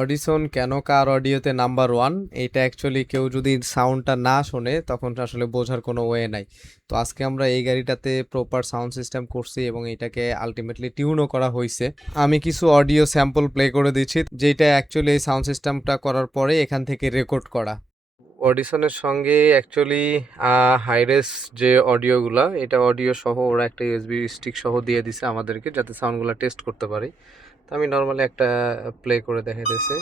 Audition কেন কার অডিওতে number one, এইটা actually কেউ যদি সাউন্ডটা না শোনে তখন আসলে বোঝার কোনো ওয়ে নাই। তো আজকে আমরা এই গাড়িটাতে প্রপার সাউন্ড সিস্টেম করছি এবং এটাকে আলটিমেটলি টিউনও করা হয়েছে। আমি কিছু অডিও স্যাম্পল প্লে করে দিচ্ছি, যেটা অ্যাকচুয়ালি এই সাউন্ড সিস্টেমটা করার পরে এখান থেকে রেকর্ড করা। অডিশনের সঙ্গে অ্যাকচুয়ালি হাইরেস যে অডিওগুলা, এটা অডিও সহ ওরা একটা ইউএসবি স্টিক সহ দিয়ে দিছে আমাদেরকে, যাতে সাউন্ডগুলো টেস্ট করতে পারি। তো আমি নর্মালি একটা প্লে করে দেখাইতেছি।